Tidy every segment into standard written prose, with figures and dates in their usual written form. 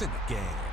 points in the game.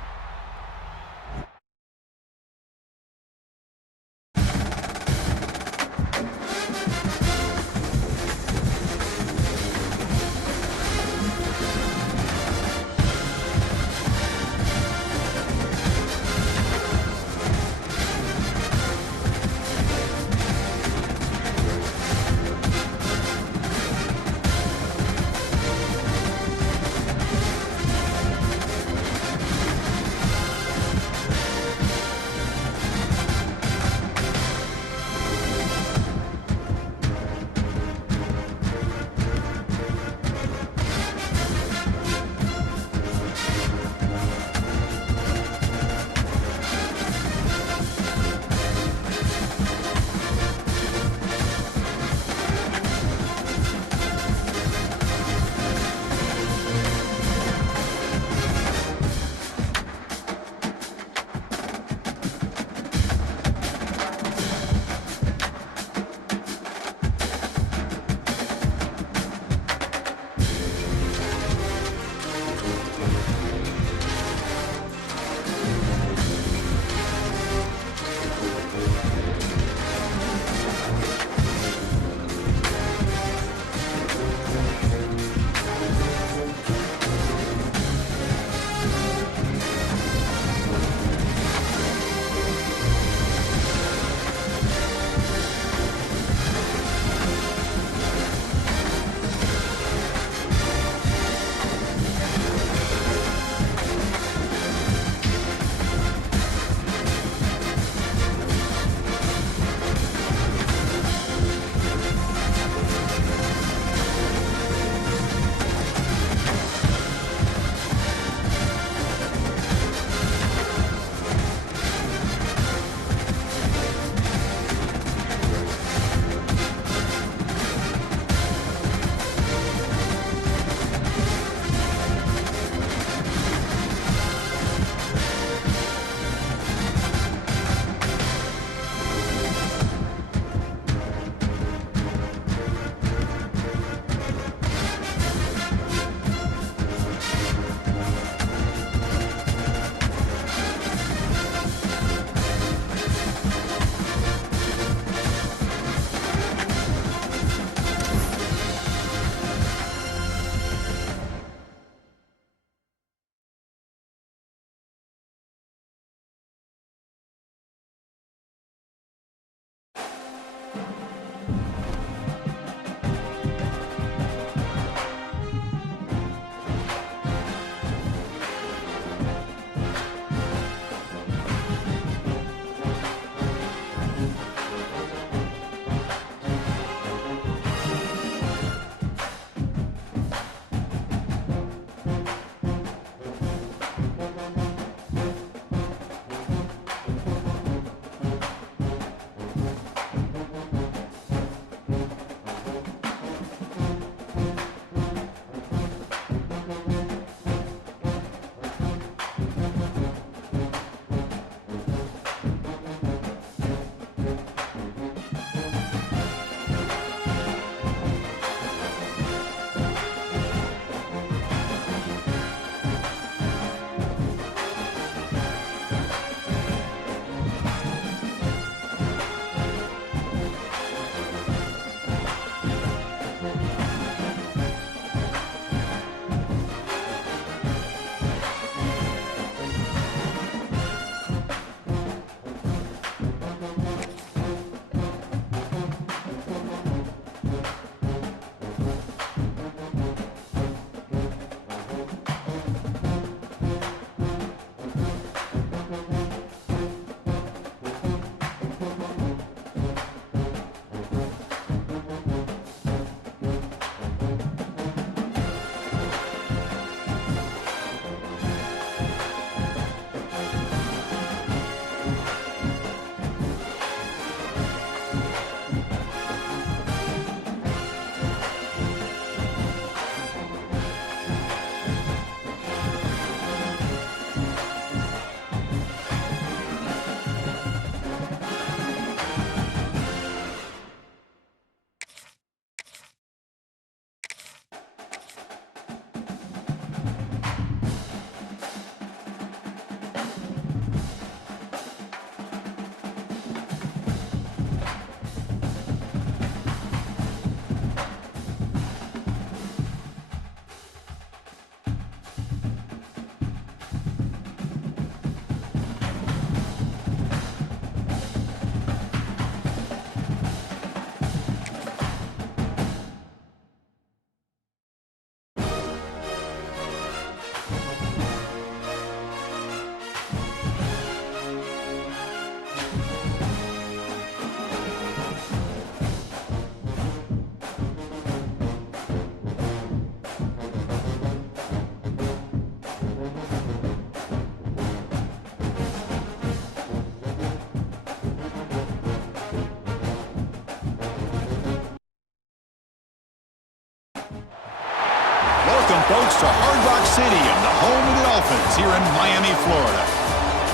folks, to Hard Rock Stadium, the home of the Dolphins here in Miami, Florida,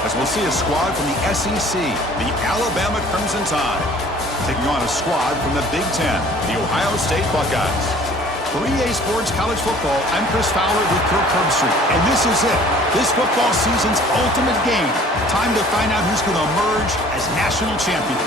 as we'll see a squad from the SEC, the Alabama Crimson Tide, taking on a squad from the Big Ten, the Ohio State Buckeyes. For EA Sports College Football, I'm Chris Fowler with Kirk Herbstreit, and this is it. This football season's ultimate game. Time to find out who's going to emerge as national champion.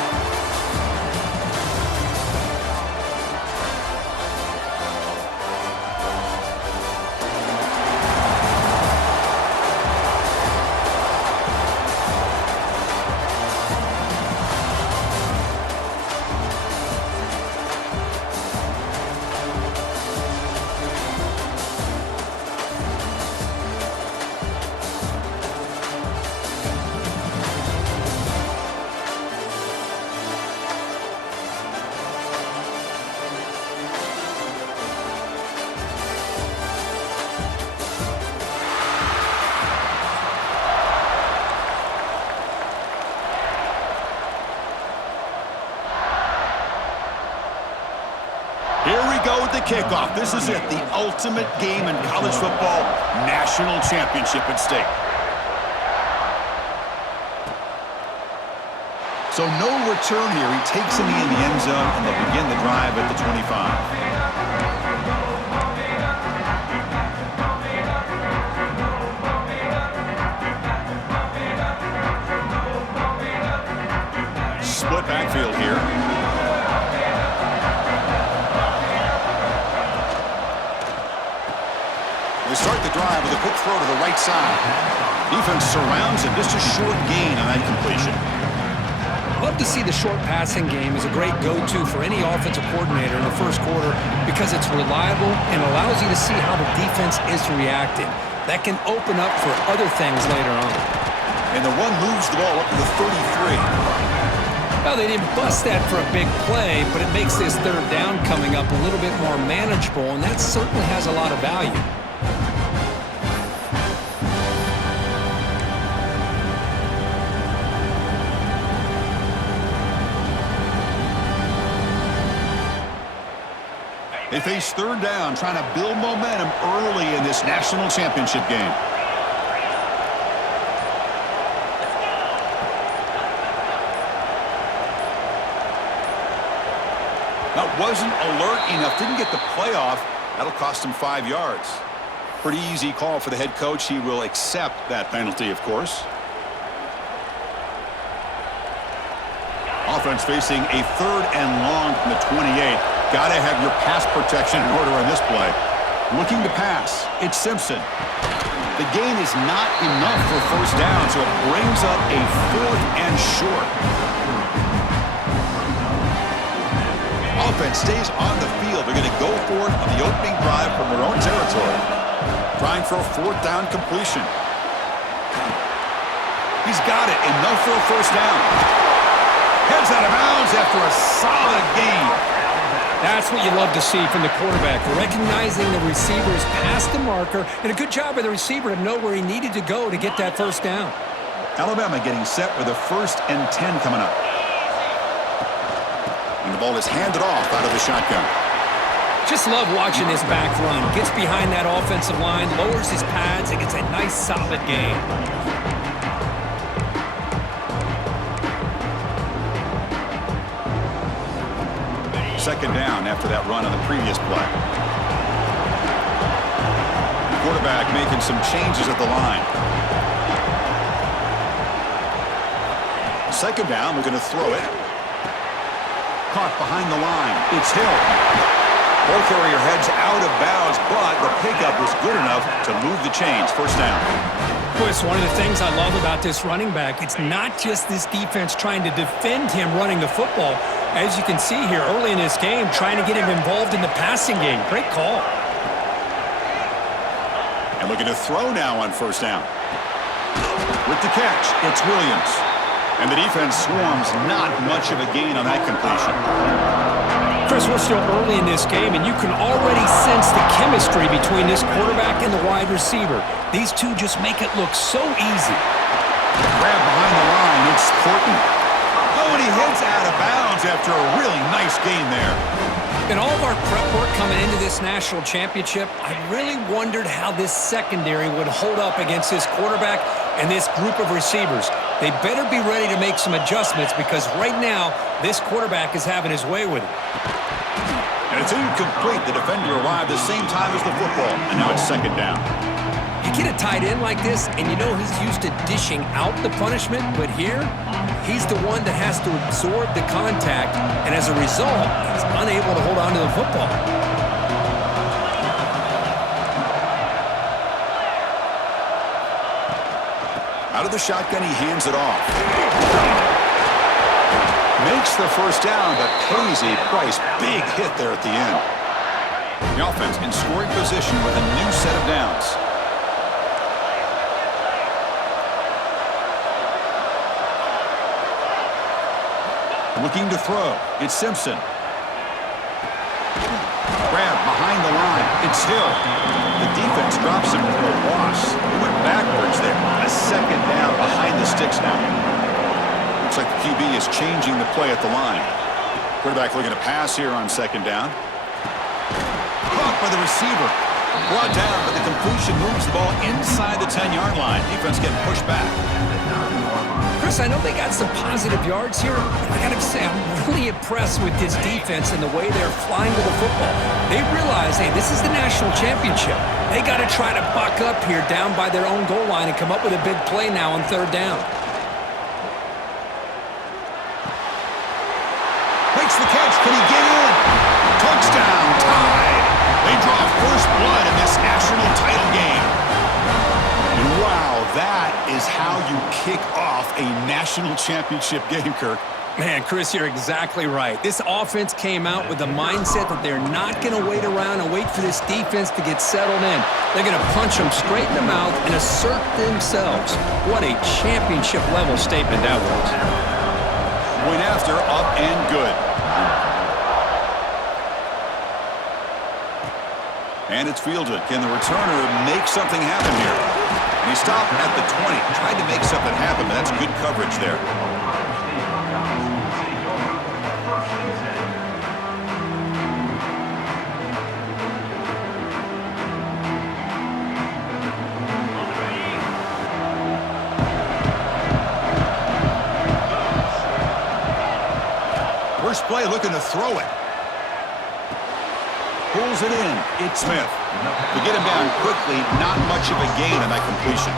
Here we go with the kickoff. This is it, the ultimate game in college football, national championship at stake. So no return here. He takes him in the end zone, and they'll begin the drive at the 25. Split backfield here. They start the drive with a quick throw to the right side. Defense surrounds him. Just a short gain on that completion. Love to see the short passing game as a great go-to for any offensive coordinator in the first quarter because it's reliable and allows you to see how the defense is reacting. That can open up for other things later on. And the one moves the ball up to the 33. Well, they didn't bust that for a big play, but it makes this third down coming up a little bit more manageable, and that certainly has a lot of value. They face third down, trying to build momentum early in this national championship game. That wasn't alert enough. Didn't get the playoff. That'll cost him 5 yards. Pretty easy call for the head coach. He will accept that penalty, of course. Offense facing a third and long from the 28. Got to have your pass protection in order on this play. Looking to pass. It's Simpson. The gain is not enough for first down, so it brings up a fourth and short. Offense stays on the field. They're going to go for it on the opening drive from their own territory. Trying for a fourth down completion. He's got it. Enough for a first down. Heads out of bounds after a solid gain. That's what you love to see from the quarterback, recognizing the receiver's past the marker, and a good job by the receiver to know where he needed to go to get that first down. Alabama getting set with a 1st and 10 coming up. And the ball is handed off out of the shotgun. Just love watching this back run. Gets behind that offensive line, lowers his pads, and gets a nice solid gain. Second down after that run on the previous play. The quarterback making some changes at the line. Second down, we're going to throw it. Caught behind the line. It's Hill. Ball carrier heads out of bounds, but the pickup was good enough to move the chains. First down. Boy, it's one of the things I love about this running back. It's not just this defense trying to defend him running the football. As you can see here early in this game, trying to get him involved in the passing game. Great call. And looking to throw now on first down. With the catch, it's Williams. And the defense swarms, not much of a gain on that completion. Chris, we're still early in this game, and you can already sense the chemistry between this quarterback and the wide receiver. These two just make it look so easy. Grab behind the line, it's Horton. Oh, and he heads out of bounds after a really nice gain there. In all of our prep work coming into this national championship, I really wondered how this secondary would hold up against this quarterback and this group of receivers. They better be ready to make some adjustments because right now, this quarterback is having his way with it. And it's incomplete. The defender arrived the same time as the football, and now it's second down. You get a tight end like this, and you know he's used to dishing out the punishment, but here, he's the one that has to absorb the contact, and as a result, he's unable to hold on to the football. Out of the shotgun, he hands it off. Makes the first down, but pays a price. Big hit there at the end. The offense in scoring position with a new set of downs. Looking to throw. It's Simpson. Grab behind the line. It's Hill. The defense drops him for a loss. He went backwards there. A second down behind the sticks now. Looks like the QB is changing the play at the line. Quarterback looking to pass here on second down. Caught by the receiver. Brought down, but the completion moves the ball inside the 10-yard line. Defense getting pushed back. Chris, I know they got some positive yards here, but I got to say, I'm really impressed with this defense and the way they're flying to the football. They realize, hey, this is the national championship. They got to try to buck up here down by their own goal line and come up with a big play now on third down. Makes the catch. Can he get in? Touchdown, tied. They draw first blood in this national title game. And wow, that is how you kick off a national championship game, Kirk. Man, Chris, you're exactly right. This offense came out with the mindset that they're not going to wait around and wait for this defense to get settled in. They're going to punch them straight in the mouth and assert themselves. What a championship-level statement that was. Point after, up and good. And it's fielded. Can the returner make something happen here? And he stopped at the 20. Tried to make something happen, but that's good coverage there. First play looking to throw it. Pulls it in. It's Smith. To get him down quickly, not much of a gain on that completion.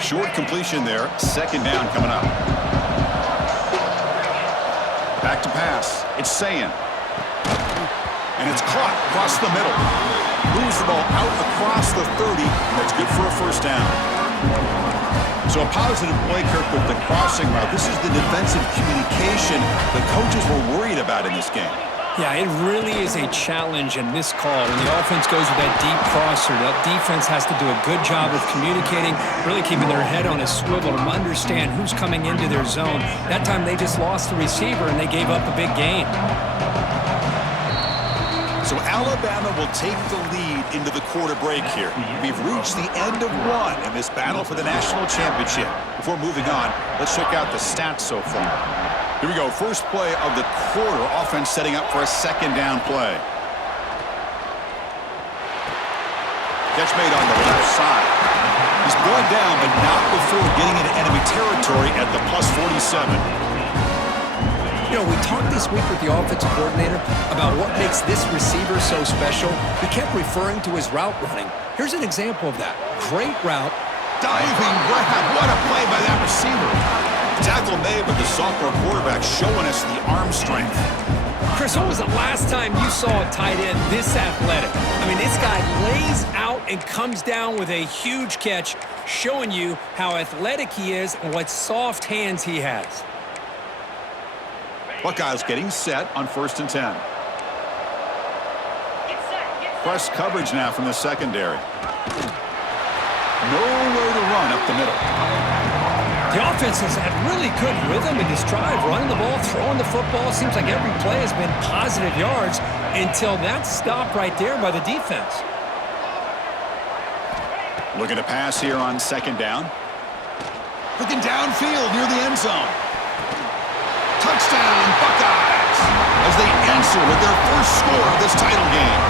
Short completion there. Second down coming up. Back to pass. It's Sayan. And it's caught across the middle. Moves the ball out across the 30. That's good for a first down. So a positive play, Kirk, with the crossing route. This is the defensive communication the coaches were worried about in this game. Yeah, it really is a challenge in this call. When the offense goes with that deep crosser, that defense has to do a good job of communicating, really keeping their head on a swivel to understand who's coming into their zone. That time they just lost the receiver and they gave up a big gain. So Alabama will take the lead into the quarter break here. We've reached the end of one in this battle for the national championship. Before moving on, let's check out the stats so far. Here we go. First play of the quarter. Offense setting up for a second down play. Catch made on the left side. He's brought down, but not before getting into enemy territory at the plus 47. You know, we talked this week with the offensive coordinator about what makes this receiver so special. He kept referring to his route running. Here's an example of that. Great route. Diving grab. What a play by that receiver. Tackle made, but the sophomore quarterback showing us the arm strength. Chris, when was the last time you saw a tight end this athletic? I mean, this guy lays out and comes down with a huge catch, showing you how athletic he is and what soft hands he has. Buckeyes getting set on 1st and 10. Press coverage now from the secondary. Nowhere to run up the middle. The offense has had really good rhythm in this drive, running the ball, throwing the football. Seems like every play has been positive yards. until that's stopped right there by the defense. Looking to pass here on second down. Looking downfield near the end zone. Touchdown, Buckeyes, as they answer with their first score of this title game.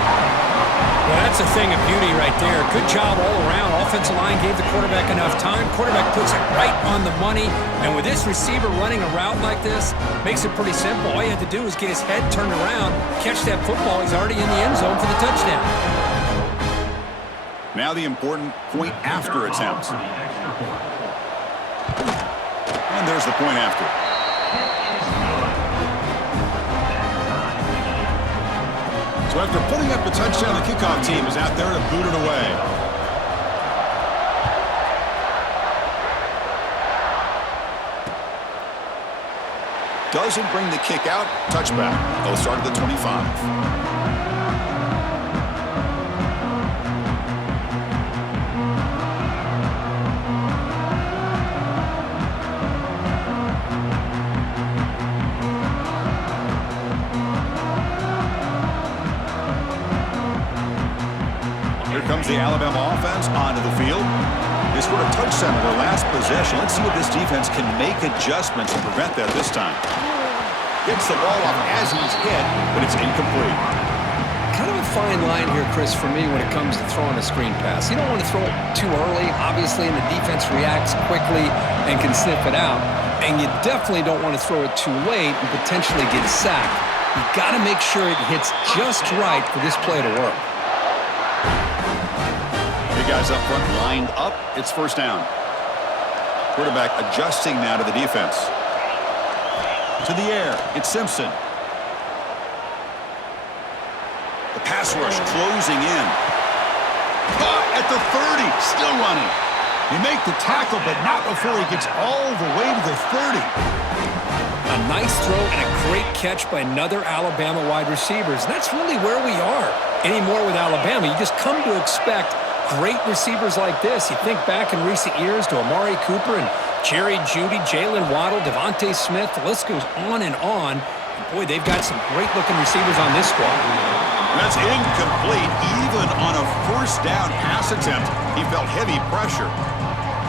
Well, that's a thing of beauty right there. Good job all around. Offensive line gave the quarterback enough time. Quarterback puts it right on the money. And with this receiver running a route like this, makes it pretty simple. All you have to do is get his head turned around, catch that football. He's already in the end zone for the touchdown. Now the important point after attempt. And there's the point after. So after putting up a touchdown, the kickoff team is out there to boot it away. Doesn't bring the kick out. Touchback. They'll start at the 25. Comes the Alabama offense onto the field. They scored a touchdown in their last possession. Let's see if this defense can make adjustments and prevent that this time. Gets the ball off as he's hit, but it's incomplete. Kind of a fine line here, Chris, for me when it comes to throwing a screen pass. You don't want to throw it too early, obviously, and the defense reacts quickly and can sniff it out. And you definitely don't want to throw it too late and potentially get sacked. You got to make sure it hits just right for this play to work. Guys up front lined up. It's first down. Quarterback adjusting now to the defense. To the air. It's Simpson. The pass rush closing in. Caught at the 30. Still running. You make the tackle, but not before he gets all the way to the 30. A nice throw and a great catch by another Alabama wide receivers. And that's really where we are anymore with Alabama. You just come to expect great receivers like this. You think back in recent years to Amari Cooper and Jerry Jeudy, Jalen Waddle, Devontae Smith. The list goes on and on. And boy, they've got some great-looking receivers on this squad. That's incomplete. Even on a first down pass attempt, he felt heavy pressure.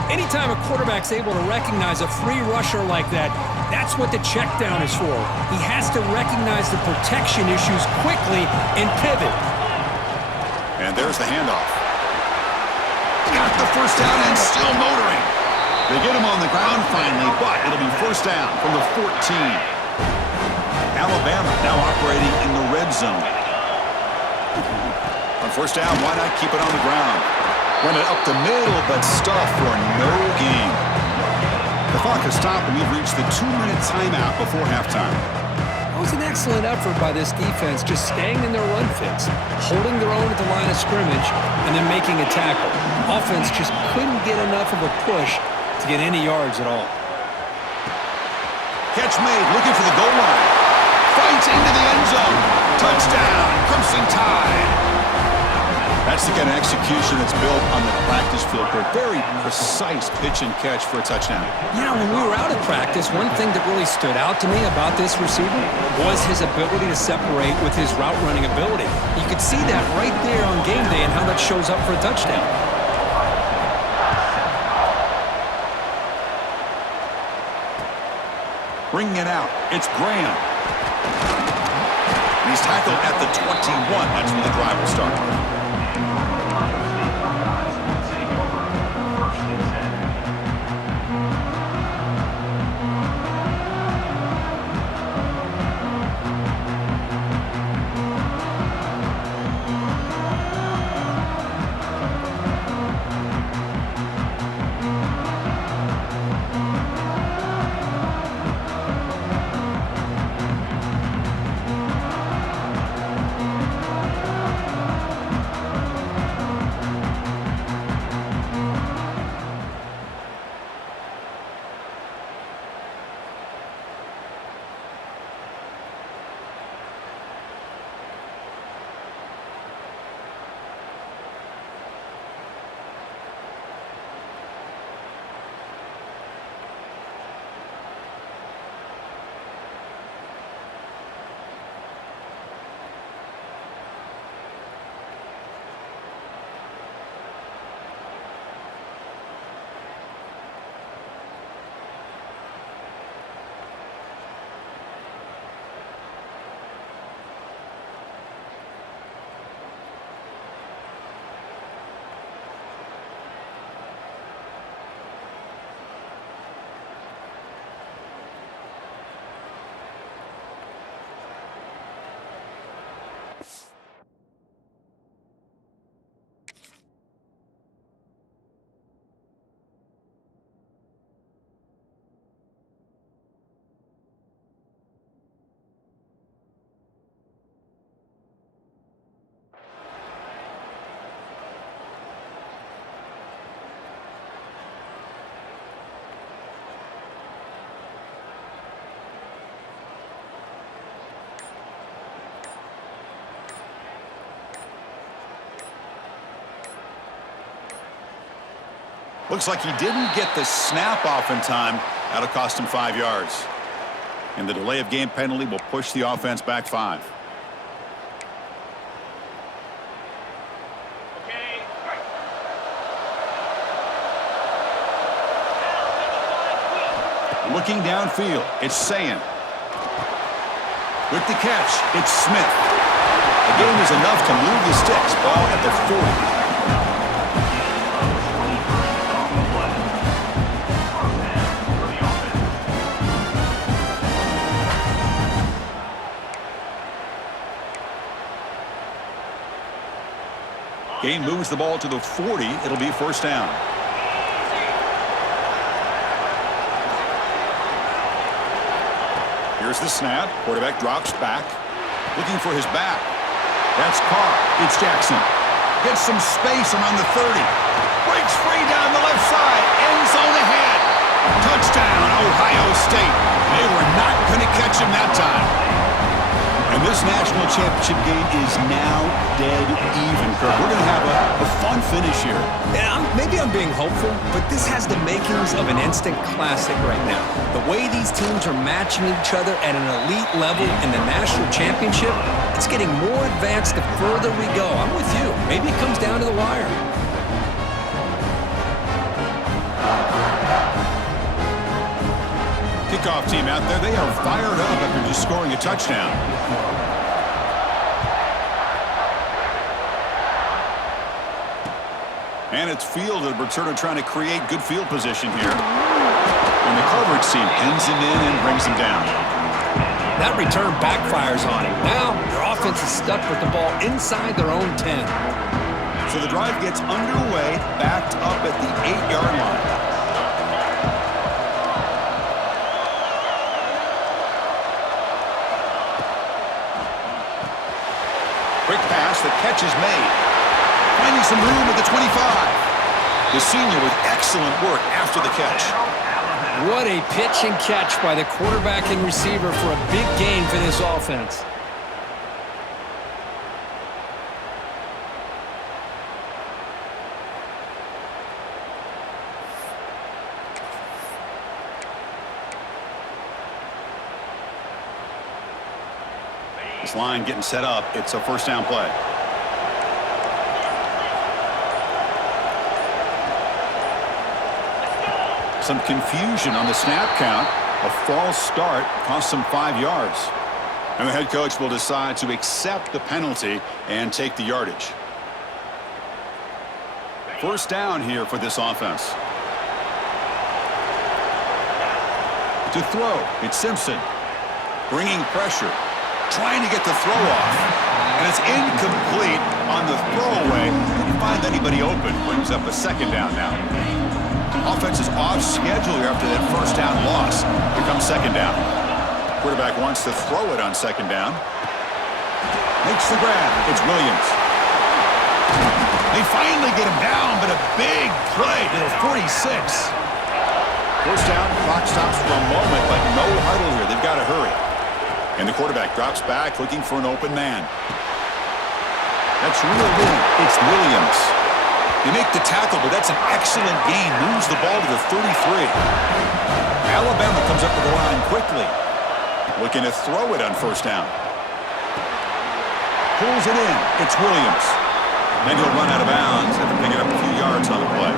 Anytime a quarterback's able to recognize a free rusher like that, that's what the check down is for. He has to recognize the protection issues quickly and pivot. And there's the handoff. Got the first down and still motoring. They get him on the ground finally, but it'll be first down from the 14. Alabama now operating in the red zone. On first down, why not keep it on the ground? Run it up the middle, but stuff for no gain. The clock has stopped, and we've reached the 2-minute timeout before halftime. It was an excellent effort by this defense, just staying in their run fits, holding their own at the line of scrimmage, and then making a tackle. Offense just couldn't get enough of a push to get any yards at all. Catch made, looking for the goal line. Fights into the end zone. Touchdown, Crimson Tide. That's the kind of execution that's built on the practice field for a very precise pitch and catch for a touchdown. Yeah, when we were out of practice, one thing that really stood out to me about this receiver was his ability to separate with his route running ability. You could see that right there on game day and how that shows up for a touchdown. Bringing it out, it's Graham. He's tackled at the 21. That's where the drive will start. Looks like he didn't get the snap off in time. That'll cost him 5 yards. And the delay of game penalty will push the offense back 5. Looking downfield, it's Sayan. With the catch, it's Smith. The gain is enough to move the sticks. Ball at the 40. Gain moves the ball to the 40. It'll be first down. Here's the snap. Quarterback drops back. Looking for his back. That's Carr. It's Jackson. Gets some space around the 30. Breaks free down the left side. End zone ahead. Touchdown, Ohio State. They were not going to catch him that time. And this national championship game is now dead even, Kirk. We're going to have a fun finish here. Yeah, maybe I'm being hopeful, but this has the makings of an instant classic right now. The way these teams are matching each other at an elite level in the national championship, it's getting more advanced the further we go. I'm with you. Maybe it comes down to the wire. Kickoff team out there, they are fired up after just scoring a touchdown. And it's field, and returner trying to create good field position here. And the coverage team pins him in and brings him down. That return backfires on him. Now their offense is stuck with the ball inside their own 10. So the drive gets underway, backed up at the 8-yard line. Quick pass, the catch is made. Finding some room at the 25. The senior with excellent work after the catch. What a pitch and catch by the quarterback and receiver for a big gain for this offense. This line getting set up. It's a first down play. Some confusion on the snap count. A false start cost them 5 yards. And the head coach will decide to accept the penalty and take the yardage. First down here for this offense. To throw, it's Simpson. Bringing pressure. Trying to get the throw off. And it's incomplete on the throwaway. Didn't find anybody open. Brings up a second down now. Offense is off schedule here after that first down loss. Here comes second down. Quarterback wants to throw it on second down. Makes the grab. It's Williams. They finally get him down, but a big play to the 46. First down, clock stops for a moment, but no huddle here. They've got to hurry. And the quarterback drops back, looking for an open man. That's real lead. It's Williams. They make the tackle, but that's an excellent gain. Moves the ball to the 33. Alabama comes up to the line quickly. Looking to throw it on first down. Pulls it in. It's Williams. Then he'll run out of bounds after picking up a few yards on the play.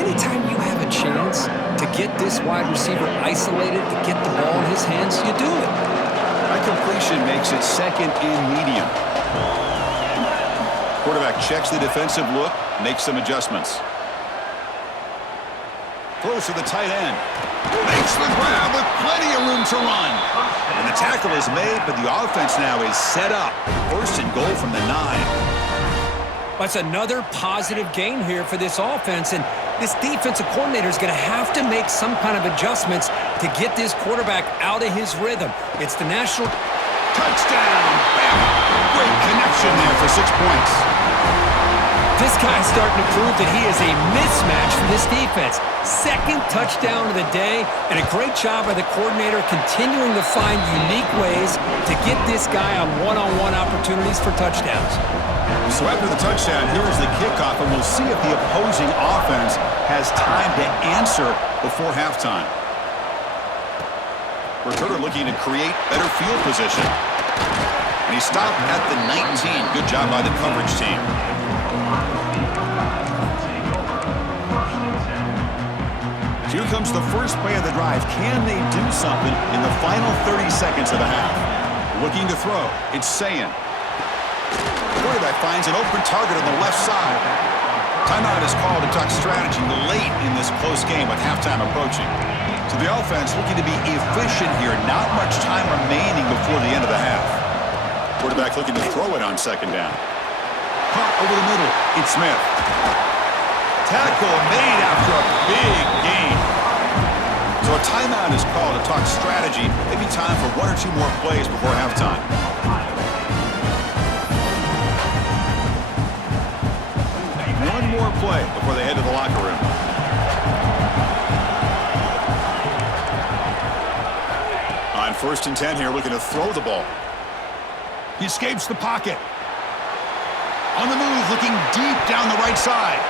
Anytime you have a chance to get this wide receiver isolated, to get the ball in his hands, you do it. That completion makes it second and medium. Quarterback checks the defensive look, makes some adjustments. Throws to the tight end. Makes the grab with plenty of room to run. And the tackle is made, but the offense now is set up. First and goal from the 9. That's another positive gain here for this offense, and this defensive coordinator is going to have to make some kind of adjustments to get this quarterback out of his rhythm. It's the national touchdown. Bama. Great connection there for 6 points. This guy's starting to prove that he is a mismatch for this defense. Second touchdown of the day, and a great job by the coordinator continuing to find unique ways to get this guy on one-on-one opportunities for touchdowns. So after the touchdown, here's the kickoff, and we'll see if the opposing offense has time to answer before halftime. Returner looking to create better field position. And he stopped at the 19. Good job by the coverage team. Here comes the first play of the drive. Can they do something in the final 30 seconds of the half? Looking to throw. It's Sayin. Quarterback finds an open target on the left side. Timeout is called to talk strategy late in this close game with halftime approaching. So the offense looking to be efficient here. Not much time remaining before the end of the half. Quarterback looking to throw it on second down. Caught over the middle. It's Smith. Tackle made after a big gain. So a timeout is called to talk strategy. Maybe time for one or two more plays before halftime. One more play before they head to the locker room. On 1st and 10 here, looking to throw the ball. He escapes the pocket. On the move, looking deep down the right side.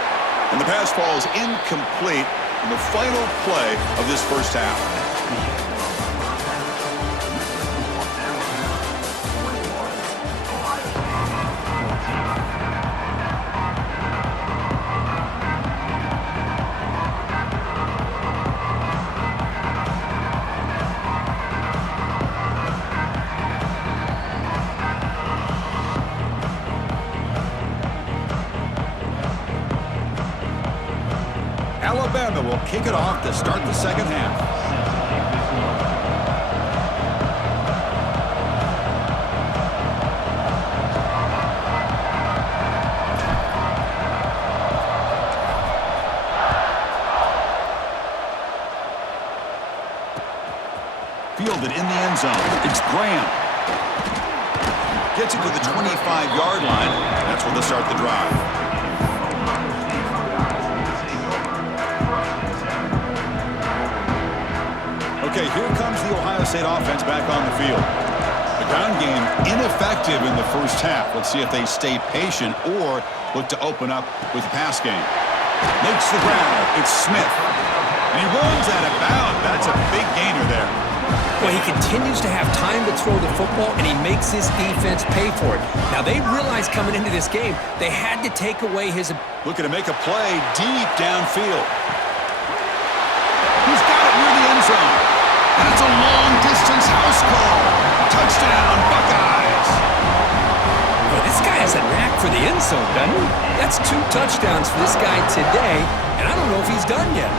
And the pass falls incomplete in the final play of this first half. Alabama will kick it off to start the second half. Fielded in the end zone. It's Graham. Gets it to the 25-yard line. That's where they'll start the drive. Okay, here comes the Ohio State offense back on the field. The ground game ineffective in the first half. Let's see if they stay patient or look to open up with the pass game. Makes the ground. It's Smith. And he runs out of bounds. That's a big gainer there. Well, he continues to have time to throw the football, and he makes his defense pay for it. Now, they realized coming into this game they had to take away his... Looking to make a play deep downfield. He's got it near the end zone. That's a long-distance house call. Touchdown, Buckeyes. Well, this guy has a knack for the end zone, doesn't he? That's 2 touchdowns for this guy today, and I don't know if he's done yet.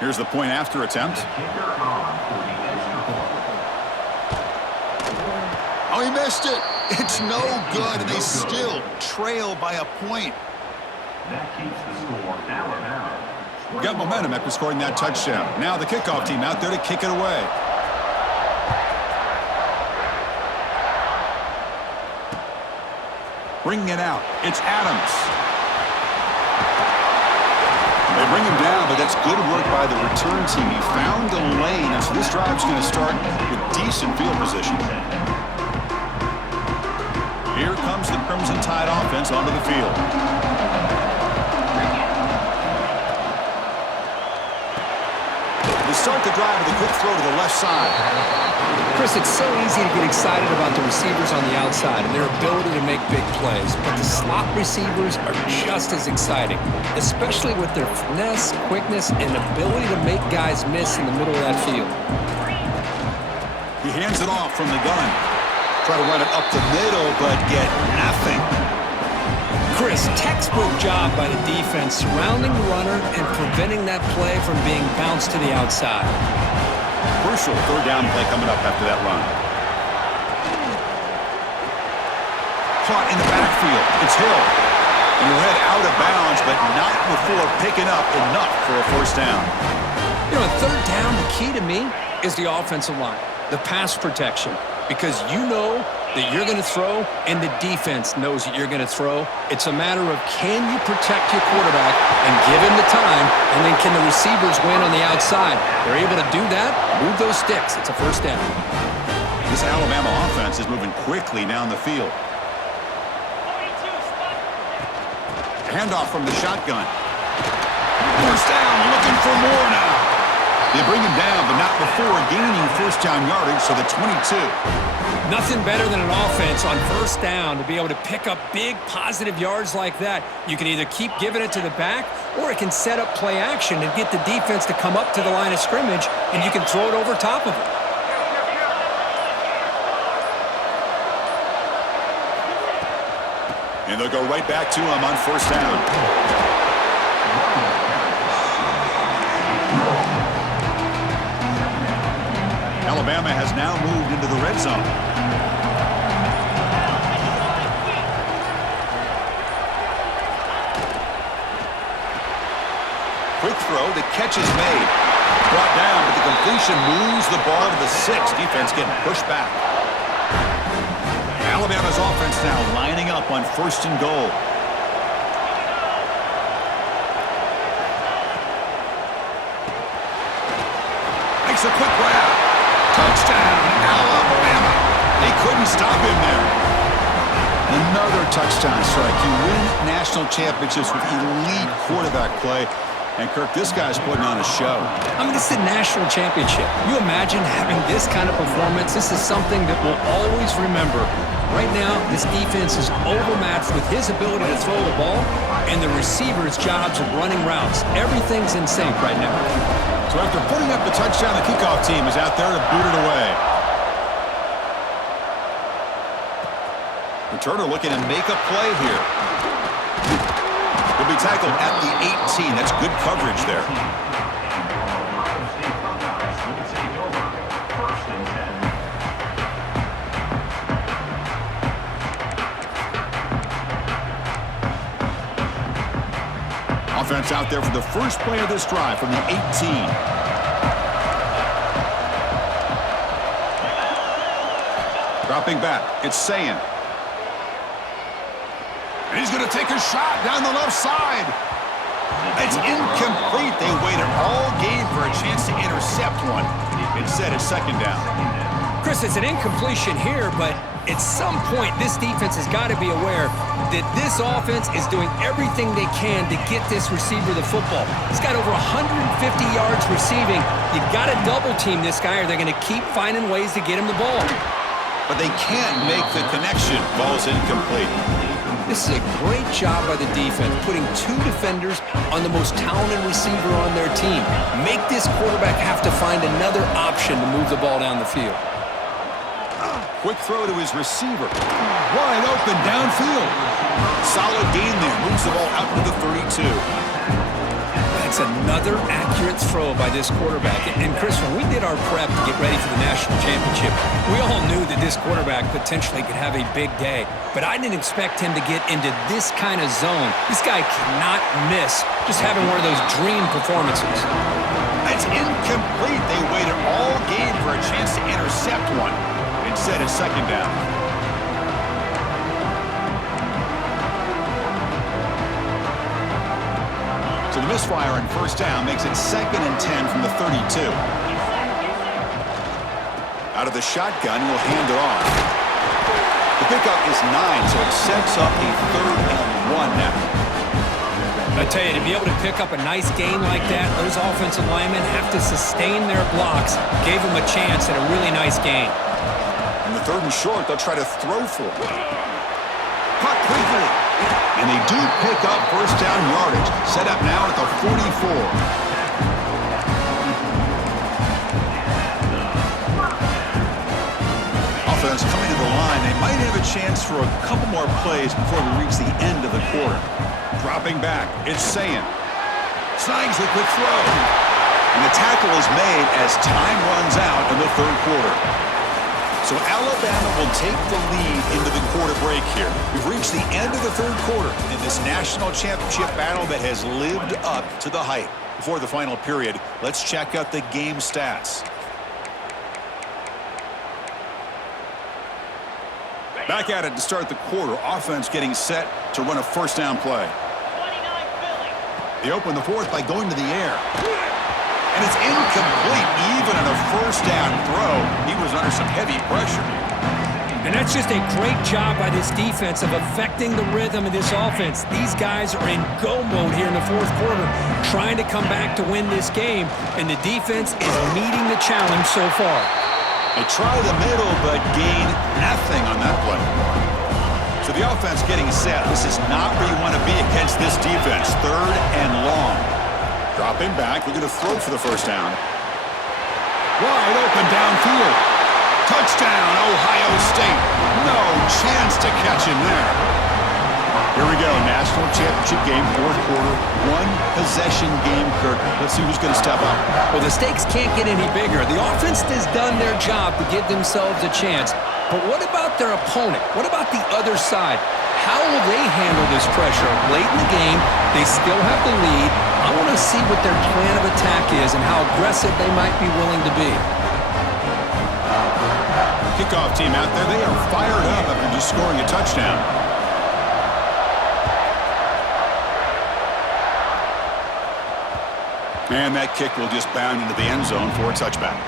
Here's the point after attempt. Oh, he missed it. It's no good, and they still trail by a point. That keeps the score Alabama. Got momentum after scoring that touchdown. Now the kickoff team out there to kick it away. Bringing it out. It's Adams. They bring him down, but that's good work by the return team. He found the lane, and so this drive's going to start with decent field position. Here comes the Crimson Tide offense onto the field. They start the drive with a quick throw to the left side. Chris, it's so easy to get excited about the receivers on the outside and their ability to make big plays, but the slot receivers are just as exciting, especially with their finesse, quickness, and ability to make guys miss in the middle of that field. He hands it off from the gun. Try to run it up the middle, but get nothing. Chris, textbook job by the defense surrounding the runner and preventing that play from being bounced to the outside. Crucial third down play coming up after that run. Caught in the backfield. It's Hill. And he'll head out of bounds, but not before picking up enough for a first down. You know, third down, the key to me is the offensive line, the pass protection. because you know that you're going to throw and the defense knows that you're going to throw. It's a matter of can you protect your quarterback and give him the time, and then can the receivers win on the outside? They're able to do that, move those sticks. It's a first down. This Alabama offense is moving quickly down the field. Handoff from the shotgun. First down, looking for more now. They bring him down, but not before gaining first down yardage, so the 22. Nothing better than an offense on first down to be able to pick up big positive yards like that. You can either keep giving it to the back, or it can set up play action and get the defense to come up to the line of scrimmage, and you can throw it over top of it. And they'll go right back to him on first down. Alabama has now moved into the red zone. Quick throw, the catch is made. Brought down, but the completion moves the ball to the 6. Defense getting pushed back. Alabama's offense now lining up on first and goal. Makes a quick grab. Touchdown, Alabama. They couldn't stop him there. Another touchdown strike. You win national championships with elite quarterback play. And, Kirk, this guy's putting on a show. I mean, this is a national championship. You imagine having this kind of performance? This is something that we'll always remember. Right now, this defense is overmatched with his ability to throw the ball and the receivers' jobs of running routes. Everything's in sync right now. So after putting up the touchdown, the kickoff team is out there to boot it away. Returner looking to make a play here. He'll be tackled at the 18. That's good coverage there. Offense out there for the first play of this drive from the 18. Dropping back, it's Sayin. And he's going to take a shot down the left side. It's incomplete. They waited all game for a chance to intercept one. Instead, it's second down. Chris, it's an incompletion here, but at some point, this defense has got to be aware that this offense is doing everything they can to get this receiver the football. He's got over 150 yards receiving. You've got to double-team this guy, or they're going to keep finding ways to get him the ball. But they can't make the connection. Ball's incomplete. This is a great job by the defense, putting 2 defenders on the most talented receiver on their team. Make this quarterback have to find another option to move the ball down the field. Quick throw to his receiver. Wide open downfield. Solid gain there. Moves the ball out to the 32. That's another accurate throw by this quarterback. And Chris, when we did our prep to get ready for the national championship, we all knew that this quarterback potentially could have a big day. But I didn't expect him to get into this kind of zone. This guy cannot miss just having one of those dream performances. It's incomplete. They waited all game for a chance to intercept one. Instead, it's second down. So the misfire on first down makes it 2nd and 10 from the 32. Out of the shotgun, he'll hand it off. The pickup is 9, so it sets up a 3rd and 1 now. I tell you, to be able to pick up a nice gain like that, those offensive linemen have to sustain their blocks. Gave them a chance at a really nice gain. And the 3rd and short, they'll try to throw for it. Caught quickly. And they do pick up first down yardage. Set up now at the 44. Offense coming to the line. They might have a chance for a couple more plays before we reach the end of the quarter. Dropping back, it's Sayin. Snags the quick throw. And the tackle is made as time runs out in the 3rd quarter. So Alabama will take the lead into the quarter break here. We've reached the end of the 3rd quarter in this national championship battle that has lived up to the hype. Before the final period, let's check out the game stats. Back at it to start the quarter. Offense getting set to run a first down play. They open the fourth by going to the air. And it's incomplete. Even on a first down throw, he was under some heavy pressure. And that's just a great job by this defense of affecting the rhythm of this offense. These guys are in go mode here in the fourth quarter, trying to come back to win this game, and the defense is meeting the challenge so far. They try the middle, but gain nothing on that play. So the offense getting set. This is not where you want to be against this defense. Third and long. Dropping back, we're going to throw for the first down. Wide open downfield. Touchdown, Ohio State. No chance to catch him there. Here we go, national championship game, fourth quarter, one possession game, Kirk. Let's see who's going to step up. Well, the stakes can't get any bigger. The offense has done their job to give themselves a chance. But what about their opponent? What about the other side? How will they handle this pressure? Late in the game, they still have the lead. I want to see what their plan of attack is and how aggressive they might be willing to be. Kickoff team out there, they are fired up after just scoring a touchdown. And that kick will just bound into the end zone for a touchback.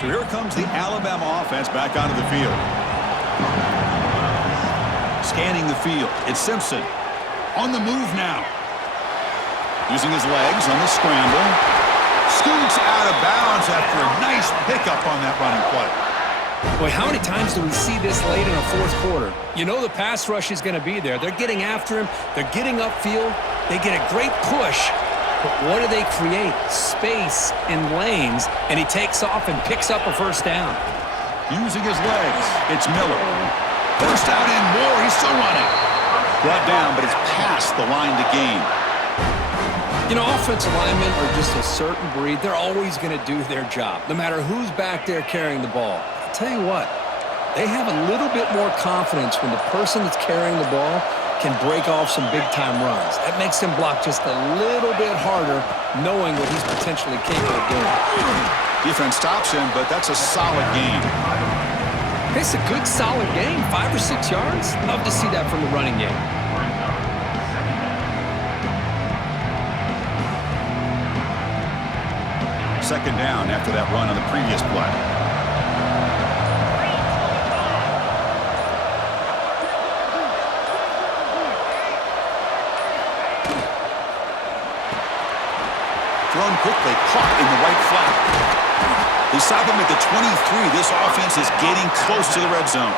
So here comes the Alabama offense back onto the field. Scanning the field, it's Simpson. On the move now. Using his legs on the scramble. Scoots out of bounds after a nice pickup on that running play. Boy, how many times do we see this late in a fourth quarter? You know the pass rush is going to be there. They're getting after him. They're getting upfield. They get a great push. But what do they create? Space in lanes, and he takes off and picks up a first down. Using his legs, it's Miller. First down and more. He's still running. Brought down, but it's past the line to gain. You know, offensive linemen are just a certain breed. They're always going to do their job, no matter who's back there carrying the ball. I'll tell you what, they have a little bit more confidence when the person that's carrying the ball can break off some big-time runs. That makes him block just a little bit harder, knowing what he's potentially capable of doing. Defense stops him, but that's a solid gain. It's a good, solid gain, 5 or 6 yards. Love to see that from the running game. Second down after that run on the previous play. Thrown quickly, caught in the right flat. They stop him at the 23. This offense is getting close to the red zone.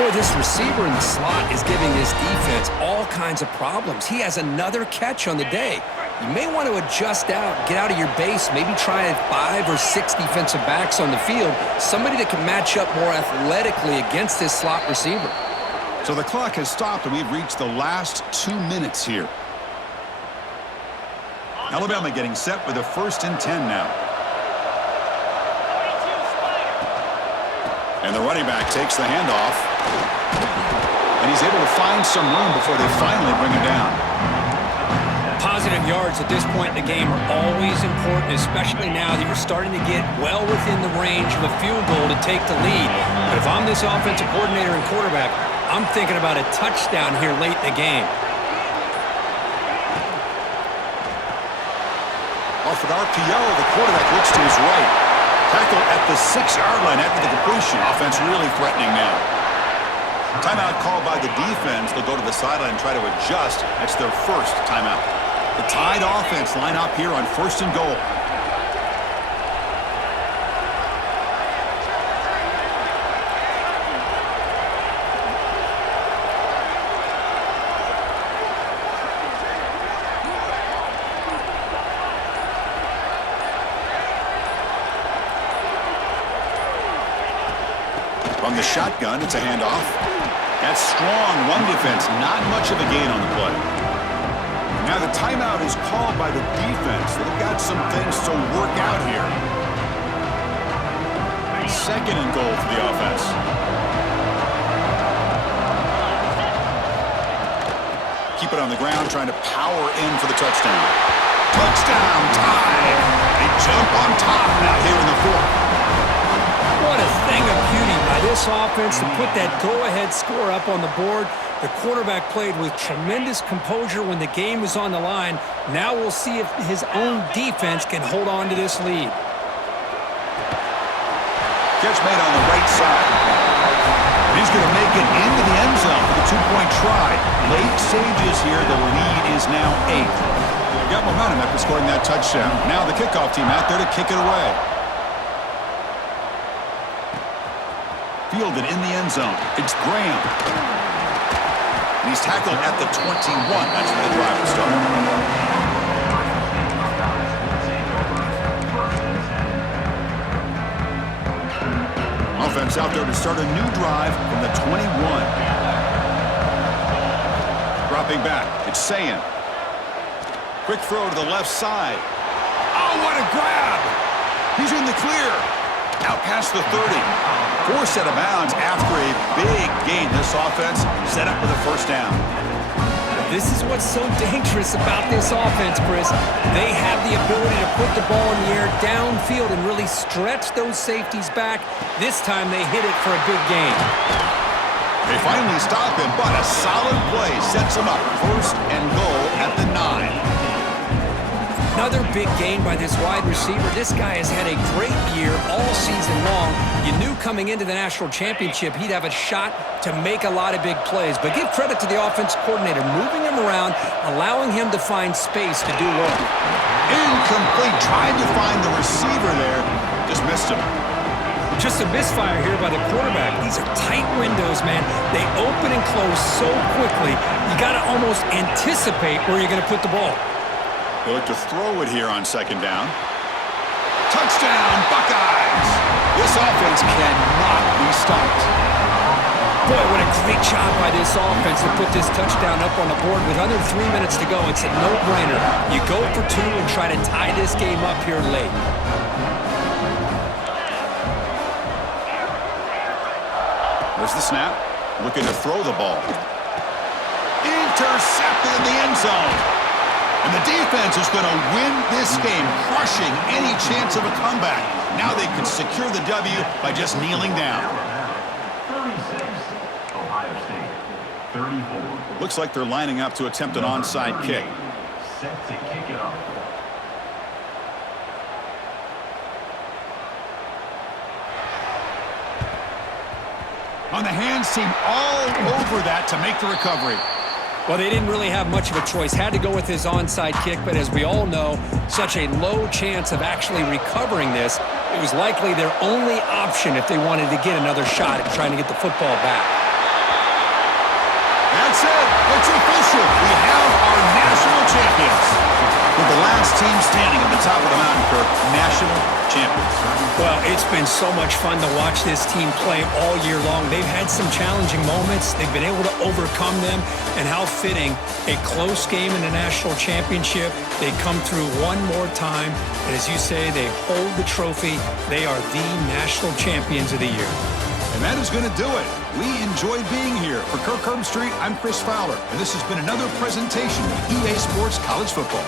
Boy, this receiver in the slot is giving this defense all kinds of problems. He has another catch on the day. You may want to adjust out, get out of your base, maybe try 5 or 6 defensive backs on the field, somebody that can match up more athletically against this slot receiver. So the clock has stopped, and we've reached the last 2 minutes here. Alabama getting set with a 1st and 10 now. And the running back takes the handoff. And he's able to find some room before they finally bring him down. Positive yards at this point in the game are always important, especially now that you're starting to get well within the range of a field goal to take the lead. But if I'm this offensive coordinator and quarterback, I'm thinking about a touchdown here late in the game. Off an RPO, the quarterback looks to his right. Tackle at the 6-yard line after the completion. Offense really threatening now. Timeout called by the defense. They'll go to the sideline and try to adjust. That's their first timeout. The Tide offense line up here on 1st and goal. From the shotgun, it's a handoff. That's strong run defense. Not much of a gain on the play. Now the timeout is called by the defense. They've got some things to work out here. 2nd and goal for the offense. Keep it on the ground, trying to power in for the touchdown. Touchdown, tied. They jump on top now here in the fourth. What a thing of beauty by this offense to put that go-ahead score up on the board. The quarterback played with tremendous composure when the game was on the line. Now we'll see if his own defense can hold on to this lead. Catch made on the right side. He's going to make it into the end zone for the two-point try. Late stages here. The lead is now 8. They've got momentum after scoring that touchdown. Now the kickoff team out there to kick it away. Fielded in the end zone. It's Graham. And he's tackled at the 21. That's where the drive will start. Offense out there to start a new drive from the 21. Dropping back. It's Sayin. Quick throw to the left side. Oh, what a grab! He's in the clear. Out past the 30. Forced out of bounds after a big gain. This offense set up with a first down. This is what's so dangerous about this offense, Chris. They have the ability to put the ball in the air downfield and really stretch those safeties back. This time they hit it for a big gain. They finally stop him, but a solid play sets him up. First and goal at the 9. Another big gain by this wide receiver. This guy has had a great year all season long. You knew coming into the national championship he'd have a shot to make a lot of big plays. But give credit to the offense coordinator, moving him around, allowing him to find space to do work. Incomplete. Trying to find the receiver there. Just missed him. Just a misfire here by the quarterback. These are tight windows, man. They open and close so quickly, you got to almost anticipate where you're going to put the ball. They look to throw it here on second down. Touchdown, Buckeyes! This offense cannot be stopped. Boy, what a great job by this offense to put this touchdown up on the board. With under 3 minutes to go, it's a no-brainer. You go for 2 and try to tie this game up here late. There's the snap. Looking to throw the ball. Intercepted in the end zone. And the defense is going to win this game, crushing any chance of a comeback. Now they can secure the W by just kneeling down. 36, Ohio State. 34. Looks like they're lining up to attempt an onside kick. Set to kick it off. On the hands team all over that to make the recovery. Well, they didn't really have much of a choice. Had to go with his onside kick, but as we all know, such a low chance of actually recovering this. It was likely their only option if they wanted to get another shot at trying to get the football back. That's it. It's official. We have our national champions. With the last team standing at the top of the mountain, Kirk, national champions. Well, it's been so much fun to watch this team play all year long. They've had some challenging moments. They've been able to overcome them. And how fitting, a close game in the national championship. They come through one more time. And as you say, they hold the trophy. They are the national champions of the year. And that is going to do it. We enjoyed being here. For Kirk Herbstreit, I'm Chris Fowler. And this has been another presentation of EA Sports College Football.